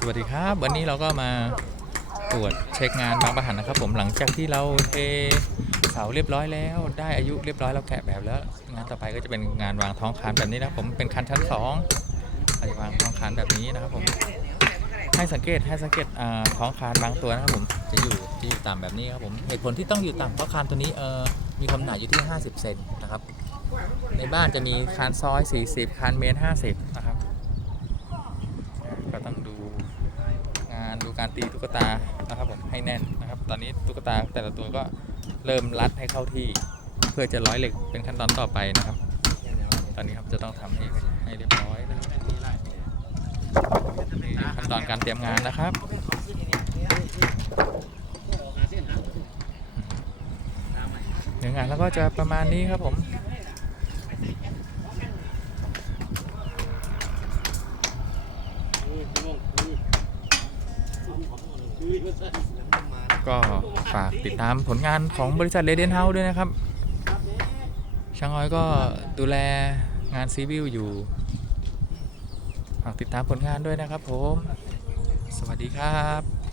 สวัสดีครับ วันนี้เราก็มาตรวจเช็คงานบางประหันนะครับ ผมหลังจากที่เราเทเสาเรียบร้อยแล้ว ได้อายุเรียบร้อยเราแกะแบบแล้ว งานต่อไปก็จะเป็นงานวางท้องคานแบบนี้นะครับผมเป็นคันชั้นสองเราจะวางท้องคานแบบนี้นะครับผมให้สังเกตให้สังเกตอ่าท้องคานบางตัวนะครับผมจะอยู่จะอยู่ต่ำแบบนี้ครับผมเหตุผลที่ต้องอยู่ต่ำเพราะคานตัวนี้เออมีความหนาอยู่ที่ 50 เซนนะครับในบ้านจะมีคานซอย 40 คานเมตร50 นะครับ ก็ต้องดูงานดู การตีตุ๊กตานะครับผมให้แน่นนะครับ ตอนนี้ตุ๊กตาแต่ละตัวก็เริ่มรัดให้เข้าที่ เพื่อจะร้อยเหล็กเป็นขั้นตอนต่อไปนะครับ ตอนนี้ครับจะต้องทำให้ให้เรียบร้อยนะครับนี่ขั้นตอนการเตรียมงานนะครับเนื้องานแล้วก็จะประมาณนี้ครับผม ก็ฝากติดตามผลงานของบริษัทเรเดนเฮาส์ด้วยนะครับ ช่างอ้อยก็ดูแลงานซีวิวอยู่ ฝากติดตามผลงานด้วยนะครับผม สวัสดีครับ